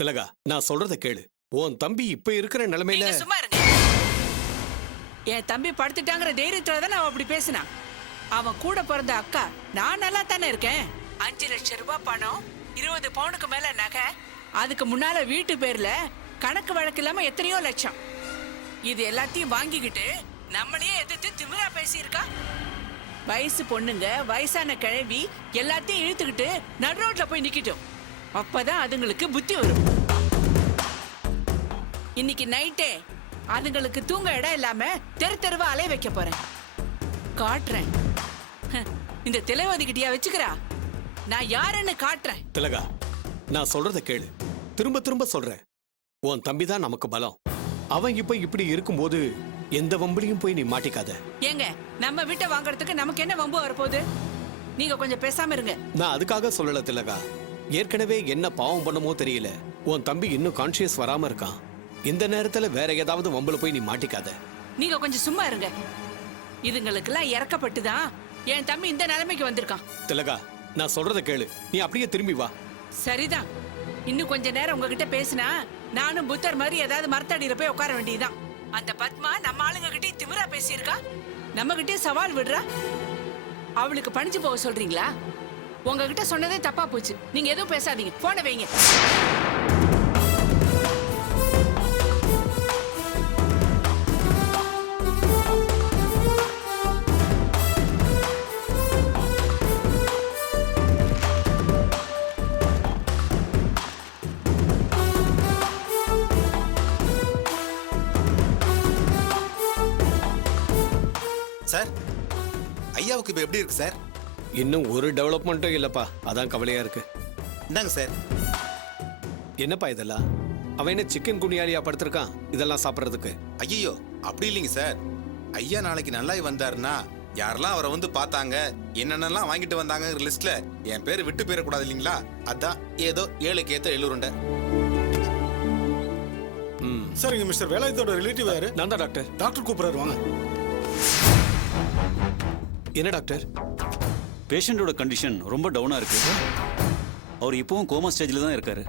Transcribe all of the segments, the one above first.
திலகா, நான் சொல்றத கேளு. உன் தம்பி இப்ப இருக்கிற நிலைமையில நீங்க சும்மா இருங்க. என் தம்பி படுத்துட்டாங்கிற தைரியத்துல தான் அவன் அப்படி பேசினான். அவன் கூட பிறந்த அக்கா நான் நல்லா தானே இருக்கேன். 5 லட்சம் ரூபாய் பணம், 20 பவுனுக்கு மேல நகை, அதுக்கு முன்னால வீட்டு பேர்ல கணக்கு வழக்கு இல்லாம எத்தனையோ லட்சம். இது எல்லாத்தையும் வாங்கிக்கிட்டு நம்மளையே எதிர்த்து திமிரா பேசியிருக்கா. வயசு பொண்ணுங்க, வயசான கிழவி எல்லாத்தையும் இழுத்துக்கிட்டு நடு ரோட்ல போய் நிக்கட்டும். அப்பதான் அதுங்களுக்கு புத்தி வரும். இன்னைக்கு நைட்டே அதுங்களுக்கு தூங்க இடம் இல்லாம தெரு தெருவா அலைய வைக்க போறேன். காட்டுறேன். இந்த திலவதிக்கிட்டியா வச்சுக்கிறா, நான் யாருன்னு காட்டுறேன். திலகா, நான் சொல்றத கேளு. திரும்ப திரும்ப சொல்றேன், உன் தம்பி தான் நமக்கு பலம். அவன் இப்ப இப்படி இருக்கும்போது எந்த வம்புலையும் போய் நீ மாட்டிக்காத. ஏங்க, நம்ம வீட்டை வாங்குறதுக்கு நமக்கு என்ன வம்பு வரப்போகுது? நீங்க கொஞ்சம் பேசாம இருங்க. நான் அதுக்காக சொல்லல திலகா. ஏற்கனவே என்ன பாவம் பண்ணமோ தெரியல, உன் தம்பி இன்னும் கான்சியஸ் வராம இருக்கான். இந்த நேரத்துல வேற ஏதாவது வம்புல போய் நீ மாட்டிக்காத. நீங்க கொஞ்சம் சும்மா இருங்க. இதுங்களுக்கெல்லாம் இறக்கப்பட்டுதான் என் தம்பி இந்த நிலைமைக்கு வந்திருக்கான். திலகா, நான் சொல்றத கேளு. நீ அப்படியே திரும்பி வா. சரிதான். இன்னும் கொஞ்ச நேரம் உங்ககிட்ட பேசினா நானும் புத்தர் மாதிரி ஏதாவது மரத்தடியில போய் உட்கார வேண்டியதுதான். அந்த பத்மா நம்ம ஆளுங்க கிட்டே திமிரா பேசியிருக்கா, நம்ம கிட்டே சவால் விடுறா. அவளுக்கு பணிஞ்சு போக சொல்றீங்களா? உங்ககிட்ட சொன்னதே தப்பா போச்சு. நீங்க எதுவும் பேசாதீங்க, போன வைங்க. சார், ஐயாவுக்கு இப்ப எப்படி இருக்கு சார்? இன்னும் ஒரு டெவலப்மெண்ட்டும் இல்லப்பா. அதான் கவலையா இருக்கு. இந்தாங்க சார். என்னப்பா இதெல்லாம்? அவன் என்ன சிக்கன் குனியாலியா படுத்திருக்கான் இதெல்லாம் சாப்பிட்றதுக்கு? ஐயோ, அப்படி இல்லைங்க சார். ஐயா நாளைக்கு நல்லாய் வந்தாருன்னா யாரெல்லாம் அவரை வந்து பார்த்தாங்க, என்னென்னலாம் வாங்கிட்டு வந்தாங்க லிஸ்ட்ல என் பேரு விட்டு போயிடக்கூடாது இல்லைங்களா? அதான் ஏதோ 7க்கு ஏத்த 7 உருண்டை. சரிங்க மிஸ்டர் வேலாயுதோட ரிலேட்டிவ் யாரு? நான் தான் டாக்டர். டாக்டர் கூப்பிடுறாரு, வாங்க. என்ன டாக்டர்? பேஷண்டோட கண்டிஷன் ரொம்ப டவுனா இருக்கு. அவர் இப்பவும் கோமா ஸ்டேஜ்ல தான் இருக்காரு.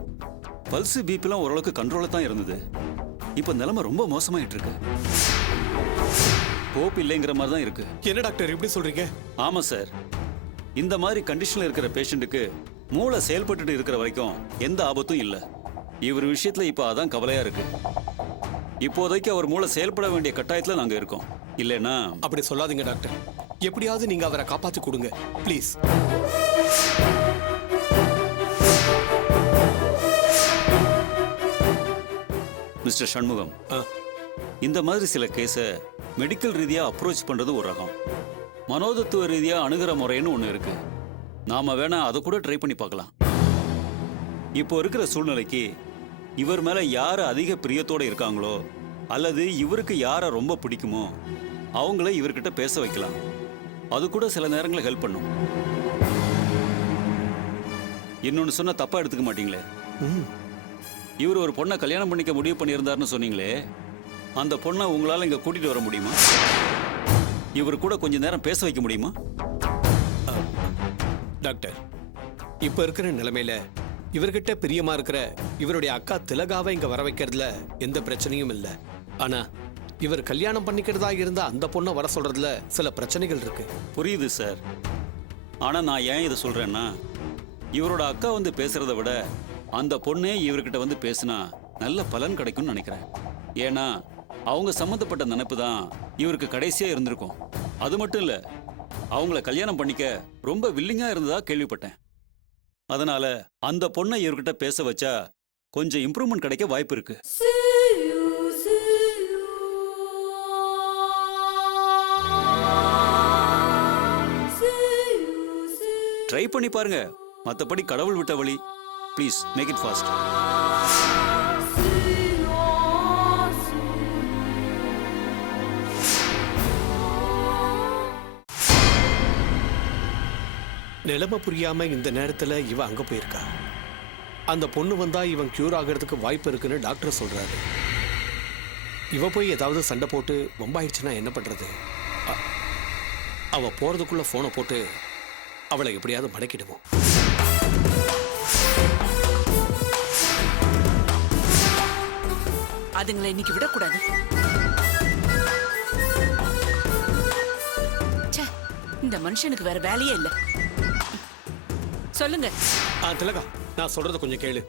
பல்ஸ் பிபிலாம் ஓரளவுக்கு கண்ட்ரோல தான் இருந்தது. இப்போ நிலைமை ரொம்ப மோசமாயிட்டு இருக்கு. ஹோப் இல்லைங்கிற மாதிரி தான் இருக்கு. என்ன டாக்டர் இப்படி சொல்றீங்க? ஆமா சார், இந்த மாதிரி கண்டிஷன்ல இருக்கிற பேஷண்ட்டுக்கு மூளை செயல்பட்டு இருக்கிற வரைக்கும் எந்த ஆபத்தும் இல்லை. இவர் விஷயத்துல இப்போ அதான் கவலையா இருக்கு. இப்போதைக்கு அவர் மூளை செயல்பட வேண்டிய கட்டாயத்துல நாங்க இருக்கோம். இல்லைன்னா அப்படி சொல்லாதீங்க டாக்டர். எப்படியாவது நீங்க அவரை காப்பாத்தி கொடுங்க ப்ளீஸ். மிஸ்டர் சண்முகம், இந்த மாதிரி சில கேஸை மெடிக்கல் ரீதியா அப்ரோச் பண்றது ஒரு ரகம், மனோதத்துவ ரீதியா அணுகிற முறைன்னு ஒண்ணு இருக்கு. நாம வேணா அதை கூட ட்ரை பண்ணி பார்க்கலாம். இப்போ இருக்கிற சூழ்நிலைக்கு இவர் மேல யாரு அதிக பிரியத்தோட இருக்காங்களோ அல்லது இவருக்கு யாரை ரொம்ப பிடிக்குமோ அவங்கள இவர்கிட்ட பேச வைக்கலாம். அது கூட சில நேரங்களில் ஹெல்ப் பண்ணும். இன்னொன்னு சொன்னா தப்பா எடுத்துக்க மாட்டீங்களே? இவர் ஒரு பொண்ணை கல்யாணம் பண்ணிக்க முடிவு பண்ணியிருந்தாருன்னு சொன்னீங்களே, அந்த பொண்ணை உங்களால இங்க கூட்டிட்டு வர முடியுமா? இவர் கூட கொஞ்ச நேரம் பேச வைக்க முடியுமா? டாக்டர், இப்ப இருக்கிற நிலைமையில இவர்கிட்ட பிரியமா இருக்கிற இவருடைய அக்கா திலகாவை இங்க வர வைக்கிறதுல எந்த பிரச்சனையும் இல்லை. ஆனா இவர் கல்யாணம் பண்ணிக்கிறதா இருந்தா அந்த பொண்ணை வர சொல்றதுல சில பிரச்சனைகள் இருக்கு. புரியுது சார். ஆனா நான் ஏன் இதை சொல்றேன்னா, இவரோட அக்கா வந்து பேசுறதை விட அந்த பொண்ணே இவர்கிட்ட வந்து பேசினா நல்ல பலன் கிடைக்கும்னு நினைக்கிறேன். ஏன்னா அவங்க சம்மந்தப்பட்ட நினைப்பு தான் இவருக்கு கடைசியா இருந்திருக்கும். அது மட்டும் இல்ல, அவங்கள கல்யாணம் பண்ணிக்க ரொம்ப வில்லிங்கா இருந்ததா கேள்விப்பட்டேன். அதனால அந்த பொண்ணை இவர்கிட்ட பேச வச்சா கொஞ்சம் இம்ப்ரூவ்மெண்ட் கிடைக்க வாய்ப்பு இருக்கு. ட்ரை பண்ணி பாருங்க. மற்றபடி கடவுள் விட்ட வழி. Please make it fast. நிலைமை புரியாம இந்த நேரத்துல இவ அங்க போயிருக்கா. அந்த பொண்ணு வந்தா இவன் கியூர் ஆகிறதுக்கு வாய்ப்பு இருக்குன்னு டாக்டர் சொல்றாரு. இவ போய் ஏதாவது சண்டை போட்டு வம்பாயிடுச்சுன்னா என்ன பண்றது? அவ போறதுக்குள்ள போனை போட்டு அவளை எப்படியாவது மடக்கிடுவோம். அதுங்களை இன்னைக்கு விடக்கூடாது. ச்சே, இந்த மனுஷனுக்கு வேற வேலையே இல்ல. சொல்லுங்க. திலகா, நான் சொல்றத கொஞ்சம் கேளு.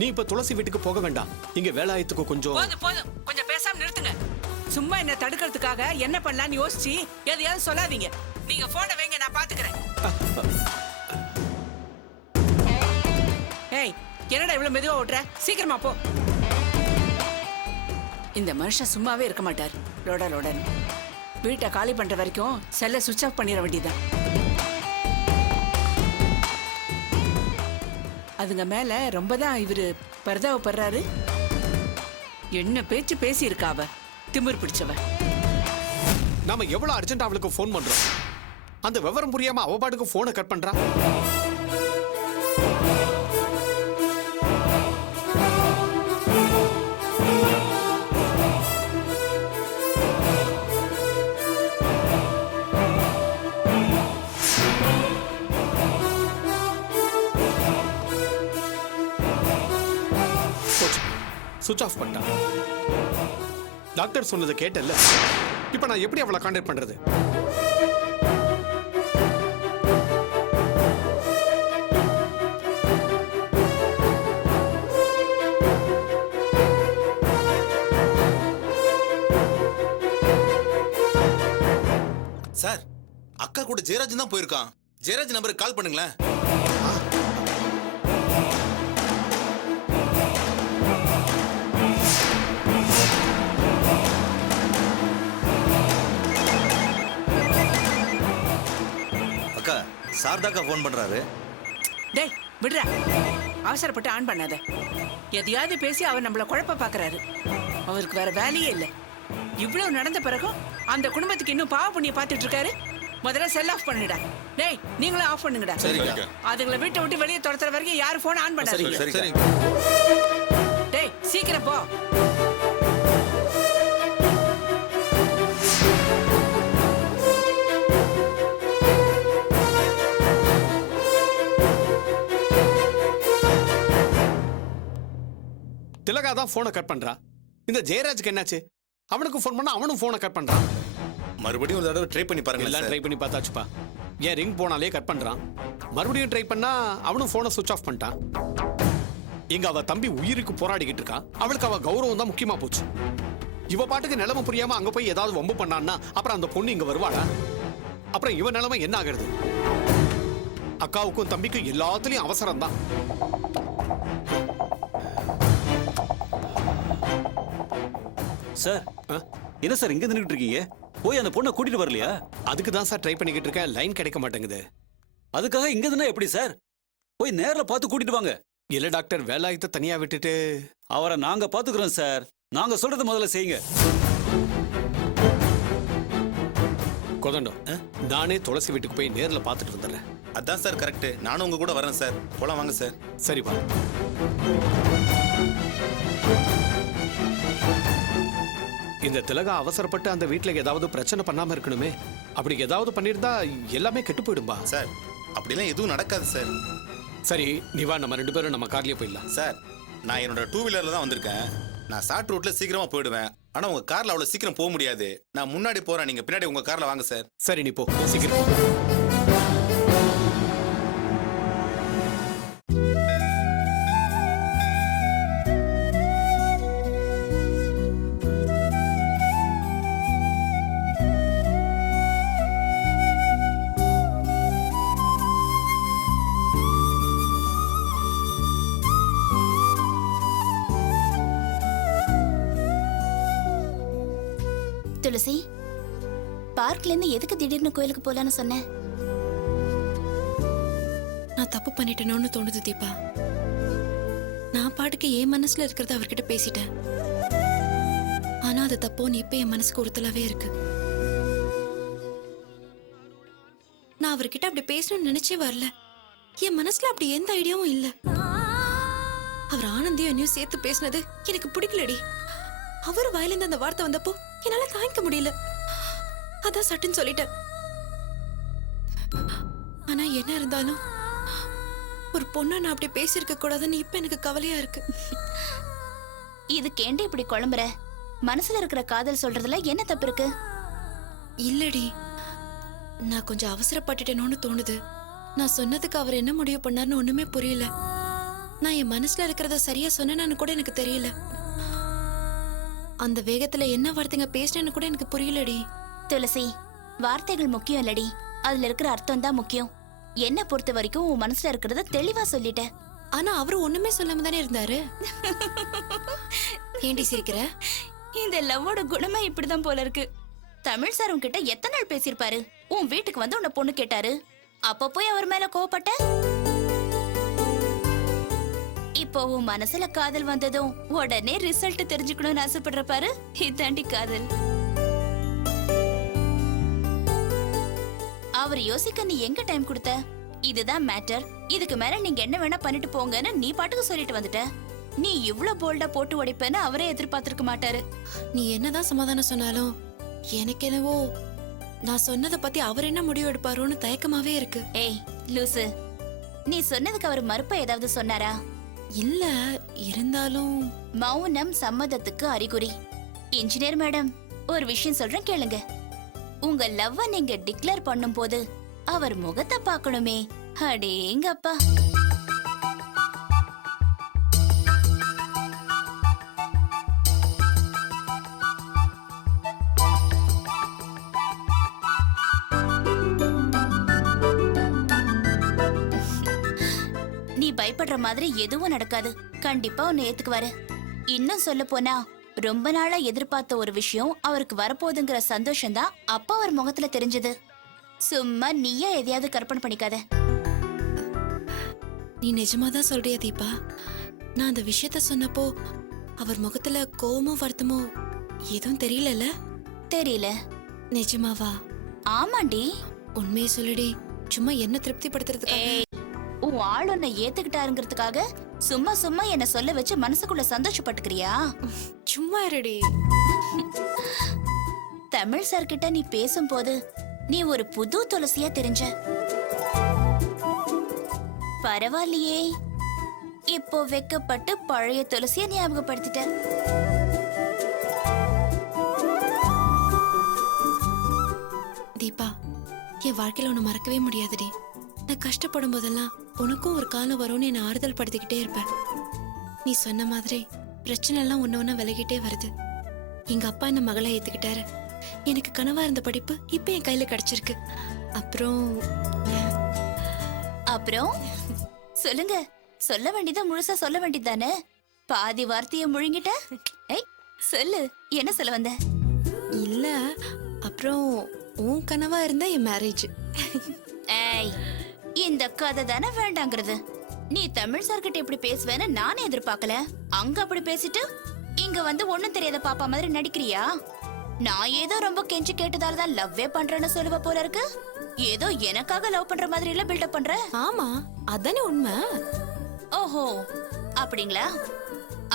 நீ இப்ப துளசி வீட்டுக்கு போக வேண்டாம். இங்க வேலாயத்துக்கு கொஞ்சம் போதும் போதும், கொஞ்சம் பேசாம நிறுத்துங்க. சும்மா என்ன தடுக்கிறதுக்காக என்ன பண்ணலாம்னு யோசிச்சு எதையாவது சொல்லாதீங்க. நீங்க போனை வைங்க, நான் பாத்துக்கிறேன். ஏய், என்னடா இவ்வளவு மெதுவா ஓட்டுற? சீக்கிரமா போ. இந்த மனுஷன் சும்மாவே இருக்க மாட்டார். லோட லோடன் வீட்டை காலி பண்ற வரைக்கும் செல்ல சுவிட்ச் ஆஃப் பண்ணிட வேண்டியதான். அதுங்க மேல ரொம்ப தான் இவரு பரிதாபப்படுறாரு. என்ன பேச்சு பேசி இருக்கா அவ, திமிர் பிடிச்சவ. நாம எவ்வளவு அர்ஜென்ட் அவளுக்கு ஃபோன் பண்றோம். அந்த விவரம் புரியாம அவ பாட்டுக்கு போனை கட் பண்றா. சுவிட்ச் ஆஃப் பண்ணிட்டா. டாக்டர் சொன்னதை கேட்டல்ல. இப்ப நான் எப்படி அவளை கான்டாக்ட் பண்றது? சார், அக்கா கூட ஜெயராஜ் தான் போயிருக்கான். ஜெயராஜ் நம்பருக்கு கால் பண்ணுங்களேன். அக்கா, சாரதாக்கா ஃபோன் பண்றாரு. டேய் விடுறா, அவசரப்பட்டு ஆன் பண்ணாத. எதையாவது பேசி அவர் நம்மள குழப்ப பாக்குறாரு. அவருக்கு வேற வேலையே இல்ல. இவ்வளவு நடந்த பிறகும் அந்த குடும்பத்துக்கு இன்னும் பாவ புண்ணிய பாத்துட்டு இருக்காரு. முதல்ல செல் ஆஃப் பண்ணுடா. டேய், நீங்களும் ஆஃப் பண்ணுங்கடா. சரிங்க. அதுங்களை வீட்டை விட்டு வெளியே துரத்துற வரைக்கும் யாரும் போன் ஆன் பண்ணாதீங்க. சரிங்க. டேய், சீக்கிரம் போ. திலகா தான் போனை கட் பண்றா. இந்த ஜெயராஜுக்கு என்னாச்சு? அவனுக்கு ஃபோன் பண்ணா அவனும் போனை கட் பண்றான். மறுபடியும் ஒரு தடவை ட்ரை பண்ணி பாருங்க. எல்லாம் ட்ரை பண்ணி பார்த்தாச்சுப்பா. ஏன் ரிங் போனாலே கட் பண்றான். மறுபடியும் ட்ரை பண்ணா அவனும் போனை சுவிட்ச் ஆஃப் பண்ணிட்டான். எங்க அவ தம்பி உயிருக்கு போராடிக்கிட்டு இருக்கா. அவளுக்கு அவ கௌரவம் தான் முக்கியமா போச்சு. இவ பாட்டுக்கு நிலைமை புரியாம அங்க போய் ஏதாவது வம்பு பண்ணான்னா அப்புறம் அந்த பொண்ணு இங்க வருவாளா? அப்புறம் இவ நிலைமை என்ன ஆகுறது? அக்காவுக்கும் தம்பிக்கும் எல்லாத்துலயும் அவசரம் தான். சார், என்ன சார் இங்க நின்னுட்டு இருக்கீங்க? போய் அந்த பொண்ணை கூட்டிட்டு வரலையா? அதுக்கு தான் சார் ட்ரை பண்ணிக்கிட்டு இருக்கேன். லைன் கிடைக்க மாட்டேங்குது. அதுக்காக இங்க தானே எப்படி சார்? போய் நேர்ல பார்த்து கூட்டிட்டு வாங்க. இல்ல டாக்டர், வேலாயத்தை தனியா விட்டுட்டு அவரை நாங்க பாத்துக்கிறோம் சார். நாங்க சொல்றத முதல்ல செய்யுங்க. கொதண்டம், நானே துளசி வீட்டுக்கு போய் நேர்ல பார்த்துட்டு வந்துடுறேன். அதான் சார் கரெக்ட். நானும் உங்க கூட வரேன் சார். போலாம் வாங்க சார். சரிப்பா. இந்த திலகா அவசரப்பட்டு அந்த வீட்டுல ஏதாவது பிரச்சனை பண்ணாம இருக்கணுமே. அப்படி ஏதாவது பண்ணிருந்தா எல்லாமே கெட்டு போயிடும்பா. சார், அப்படிலாம் எதுவும் நடக்காது சார். சரி, நீ வா, நம்ம 2 பேரும் நம்ம கார்லயே போயிடலாம். சார், நான் என்னோட 2 வீலர்ல தான் வந்திருக்கேன். நான் ஷார்ட் ரூட்ல சீக்கிரமா போயிடுவேன். ஆனா உங்க கார்ல அவ்வளவு சீக்கிரம் போக முடியாது. நான் முன்னாடி போறேன், நீங்க பின்னாடி உங்க கார்ல வாங்க சார். சரி, நீ போ சீக்கிரம். துளசி, பார்க்ல இருந்து எதுக்கு திடீர்னு கோயிலுக்கு போலான்னு சொன்னேன்? நான் தப்பு பண்ணிட்டேனோன்னு தோணுது தீபா. நான் பாட்டுக்கு என் மனசுல இருக்கிறத அவர்கிட்ட பேசிட்டேன். ஆனா அது தப்போன்னு இப்ப என் மனசுக்கு உறுத்தலாவே இருக்கு. நான் அவர்கிட்ட அப்படி பேசணும்னு நினைச்சே வரல. என் மனசுல அப்படி எந்த ஐடியாவும் இல்ல. அவர் ஆனந்தியும் என்னையும் சேர்த்து பேசினது எனக்கு பிடிக்கலடி. அவர் வாயிலிருந்து அந்த வார்த்தை வந்தப்போ என்னால தாங்கிக்க முடியல. அதான் சட்டுன்னு சொல்லிட்டேன். ஆனா என்ன இருந்தாலும் ஒரு பொண்ணை நான் அப்படி பேசியிருக்க கூடாதுன்னு இப்ப எனக்கு கவலையா இருக்கு. இதுக்கேண்டி இப்படி குழம்புற? மனசுல இருக்கிற காதல் சொல்றதுல என்ன தப்பு இருக்கு? இல்லடி, நான் கொஞ்சம் அவசரப்பட்டுட்டேனோன்னு தோணுது. நான் சொன்னதுக்கு அவர் என்ன முடிவு பண்ணாருன்னு ஒண்ணுமே புரியல. நான் என் மனசுல இருக்கிறத சரியா சொன்னேன்னு கூட எனக்கு தெரியல. அந்த வேகத்துல என்ன வார்த்தைங்க பேசினேன்னு கூட எனக்கு புரியலடி. துளசி, வார்த்தைகள் முக்கியம் இல்லடி, அதுல இருக்கிற அர்த்தம் தான் முக்கியம். என்ன பொறுத்த வரைக்கும் உன் மனசுல இருக்கிறத தெளிவா சொல்லிட்ட. ஆனா அவரு ஒண்ணுமே சொல்லாம தானே இருந்தாரு. ஏண்டி சிரிக்கிற? இந்த லவ்வோட குணமே இப்படிதான் போல இருக்கு. தமிழ் சார் உன்கிட்ட எத்தனை நாள் பேசியிருப்பாரு? உன் வீட்டுக்கு வந்து உன்னை பொண்ணு கேட்டாரு, அப்ப போய் அவர் மேல கோவப்பட்ட. இப்போ உன் மனசுல காதல் வந்ததும் உடனே ரிசல்ட் தெரிஞ்சுக்கணும்னு ஆசைப்படுற பாரு, இதாண்டி காதல். அவர் யோசிக்க நீ எங்க டைம் கொடுத்த? இதுதான் மேட்டர், இதுக்கு மேல நீங்க என்ன வேணா பண்ணிட்டு போங்கன்னு நீ பாட்டுக்கு சொல்லிட்டு வந்துட்ட. நீ இவ்ளோ போல்டா போட்டு உடைப்பேன்னு அவரே எதிர்பார்த்திருக்க மாட்டாரு. நீ என்னதான் சமாதானம் சொன்னாலும் எனக்கு என்னவோ நான் சொன்னதை பத்தி அவர் என்ன முடிவு எடுப்பாரோன்னு தயக்கமாவே இருக்கு. ஏய் லூசு, நீ சொன்னதுக்கு அவர் மறுப்ப ஏதாவது சொன்னாரா? இல்ல, இருந்தாலும் மௌனம் சம்மதத்துக்கு அறிகுறி. இன்ஜினியர் மேடம், ஒரு விஷயம் சொல்றேன் கேளுங்க. உங்க லவ்வ நீங்க டிக்ளேர் பண்ணும் போது அவர் முகத்தை பார்க்கணுமே, அடேங்கப்பா. நீ பயப்படுற மாதிரி எதுவும் நடக்காது. கண்டிப்பா உன்னை ஏத்துக்குவாரு. இன்னும் சொல்ல போனா ரொம்ப நாளா எதிர்பார்த்த ஒரு விஷயம் அவருக்கு வரப்போகுதுங்கிற சந்தோஷம் தான் அப்பா அவர் முகத்துல தெரிஞ்சது. சும்மா நீயா எதையாவது கற்பனை பண்ணிக்காத. நீ நிஜமாதான் சொல்றியா தீபா? நான் அந்த விஷயத்த சொன்னப்போ அவர் முகத்துல கோவமோ வருத்தமோ எதுவும் தெரியலல்ல? தெரியல. நிஜமாவா? ஆமாண்டி. உண்மையை சொல்லுடி, சும்மா என்ன திருப்திப்படுத்துறதுக்காக. ஏய், உன் ஆள் உன்னை ஏத்துக்கிட்டாருங்கிறதுக்காக சும்மா சும்மா என்ன சொல்ல வச்சு மனசுக்குள்ள சந்தோஷப்பட்டுக்கிறியா? சும்மா இருடி. தமிழ் சார் கிட்ட நீ பேசும்போது நீ ஒரு புது துளசியா தெரிஞ்ச. பரவாயில்லையே, இப்போ வெக்கப்பட்டு பழைய துளசிய ஞாபகப்படுத்திட்ட. தீபா, என் வாழ்க்கையில உன்னை மறக்கவே முடியாதுடி. நான் கஷ்டப்படும் போதெல்லாம் உனக்கும் ஒரு காலம் வரும்னு என்னை ஆறுதல் படுத்திக்கிட்டே இருப்பேன். நீ சொன்ன மாதிரி பிரச்சனை எல்லாம் ஒண்ணு ஒண்ணா விலகிட்டே வருது. எங்க அப்பா என்ன மகளை ஏத்துக்கிட்டாரு. எனக்கு கனவா இருந்த படிப்பு இப்ப என் கையில கிடைச்சிருக்கு. அப்புறம் அப்புறம் சொல்லுங்க, சொல்ல வேண்டியதை முழுசா சொல்ல வேண்டியதானே? பாதி வார்த்தைய முழுங்கிட்ட. ஏய் சொல்லு, என்ன சொல்ல வந்த? இல்ல, அப்புறம் உன் கனவா இருந்தா என் மேரேஜ். ஏய், இந்த கதை தானே வேண்டாங்கிறது. நீ தமிழ் சார் கிட்ட இப்படி பேசுவேன்னு நானே எதிர்பார்க்கல. அங்க அப்படி பேசிட்டு இங்க வந்து ஒண்ணும் தெரியாத பாப்பா மாதிரி நடிக்கிறியா? நான் ஏதோ ரொம்ப கெஞ்சி கேட்டதால தான் லவ்வே பண்றேன்னு சொல்லுவ போல இருக்கு. ஏதோ எனக்காக லவ் பண்ற மாதிரி எல்லாம் பில்டப் பண்ற. ஆமா, அதானே உண்மை. ஓஹோ, அப்படிங்களா?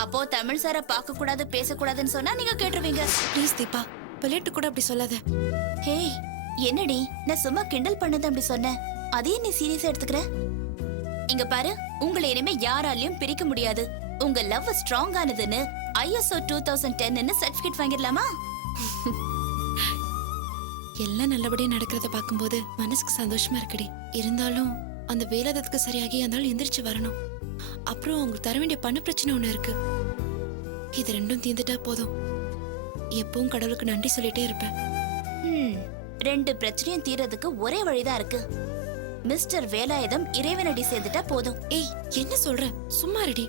அப்போ தமிழ் சார பார்க்க கூடாது பேசக்கூடாதுன்னு சொன்னா நீங்க கேட்டுருவீங்க. ப்ளீஸ் தீபா, விளையாட்டு கூட அப்படி சொல்லாத. ஹே, என்னடி, நான் சும்மா கிண்டல் பண்ணது அப்படி சொன்னேன். அதையே நீ சீரியஸா எடுத்துக்கிற? இங்க பாரு, உங்களை இனிமே யாராலையும் பிரிக்க முடியாது. உங்க லவ் ஸ்ட்ராங் ஆனதுன்னு ISO 2010 சர்டிபிகேட் வாங்கிடலாமா? எல்லாம் நல்லபடியா நடக்கிறத பார்க்கும்போது மனசுக்கு சந்தோஷமா இருக்குடி. இருந்தாலும் அந்த வேலாதத்துக்கு சரியாகி அந்த ஆள் எந்திரிச்சு வரணும். அப்புறம் உங்களுக்கு தர வேண்டிய பண பிரச்சனை ஒண்ணு இருக்கு. இது ரெண்டும் தீர்ந்துட்டா போதும். எப்பவும் கடவுளுக்கு நன்றி சொல்லிட்டே இருப்பேன். ரெண்டு பிரச்சனையும் தீரதுக்கு ஒரே வழிதான் இருக்கு. மிஸ்டர் வேலாயுதம் இறைவனடி சேர்ந்துட்டா போதும். ஏய், என்ன சொல்ற? சும்மா இருடி.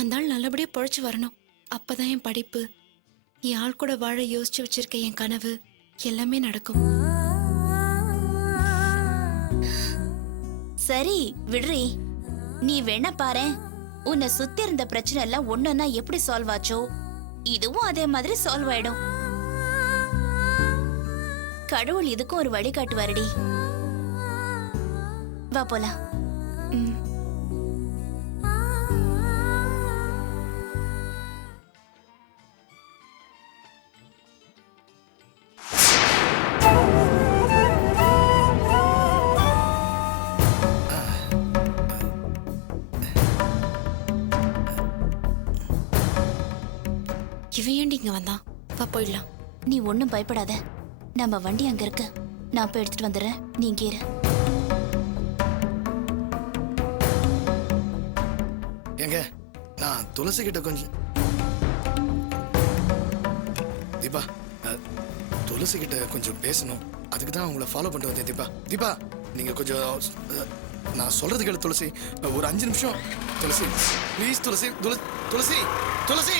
அந்த ஆள் நல்லபடியா பொழைச்சு வரணும். அப்பதான் என் படிப்பு, என் ஆள் கூட வாழ யோசிச்சு வச்சிருக்க என் கனவு எல்லாமே நடக்கும். சரி விடுறி, நீ வேணா பாரு. உன்னை சுத்தி இருந்த பிரச்சனை எல்லாம் ஒன்னொன்னா எப்படி சால்வ் ஆச்சோ இதுவும் அதே மாதிரி சால்வ் ஆயிடும். கடவுள் இதுக்கும் ஒரு வழி காட்டுவாருடி. வா போலாம். இவன் ஏண்டி இங்க வந்தான்? வா போயிடலாம். நீ ஒண்ணும் பயப்படாத. நம்ம வண்டி அங்க இருக்கு. நான் போய் எடுத்துட்டு வந்துடுறேன். நீ இங்கே இரு. ஏங்க நான் துளசி கிட்ட கொஞ்சம் தீபா துளசி கிட்ட கொஞ்சம் பேசணும். அதுக்கு தான் உங்களை ஃபாலோ பண்ணிட்டு வந்தேன். தீபா தீபா நீங்க கொஞ்சம் நான் சொல்றது கேளு துளசி. ஒரு 5 நிமிஷம் துளசி ப்ளீஸ். துளசி துளசி துளசி துளசி